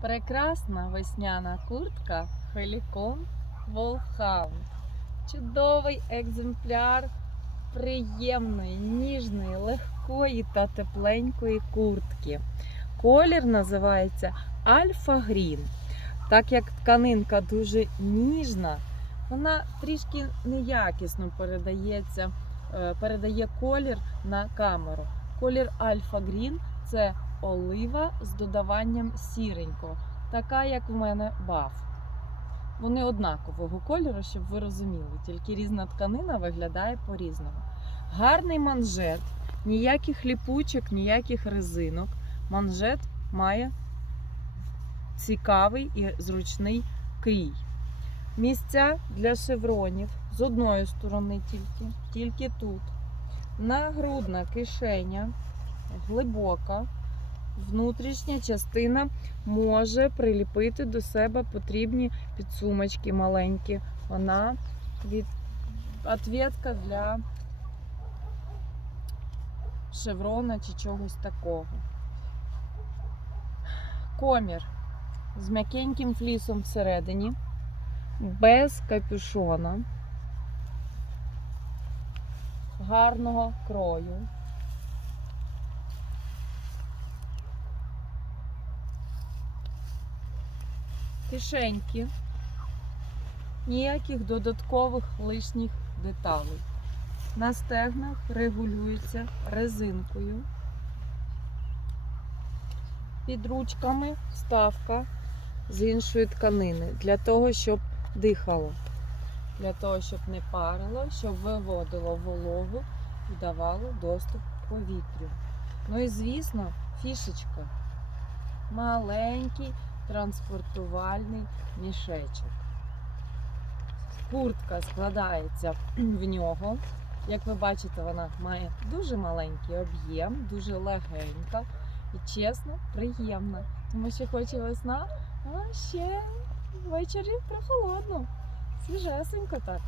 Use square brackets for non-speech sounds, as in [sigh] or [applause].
Прекрасна весняна куртка Helicon Wolfhound. Чудовий екземпляр приємної, ніжної, легкої та тепленької куртки. Колір називається Альфа Грін. Так як тканинка дуже ніжна, вона трішки неякісно передається, е, передає колір на камеру. Колір Альфа Грін це олива з додаванням сіренького, така як в мене баф. Вони однакового кольору, щоб ви розуміли, тільки різна тканина виглядає по-різному. Гарний манжет, ніяких ліпучок, ніяких резинок. Манжет має цікавий і зручний крій. Місця для шевронів з одної сторони тільки, тільки тут. Нагрудна кишеня глибока. Внутрішня частина може приліпити до себе потрібні підсумочки маленькі. Вона від ответка для шеврона чи чогось такого. Комір з м'якеньким флісом всередині, без капюшона, гарного крою. Кишеньки, ніяких додаткових лишніх деталей. На стегнах регулюється резинкою. Під ручками вставка з іншої тканини для того, щоб дихало, для того, щоб не парило, щоб виводило вологу і давало доступ повітрю. Ну і звісно, фішечка. Маленький транспортувальний мішечок. Куртка складається [clears throat] в нього. Як ви бачите, вона має дуже маленький об'єм, дуже легенька і чесно, приємна. Тому що хоч і весна, а ще ввечері прохолодно. Свіжесенько так.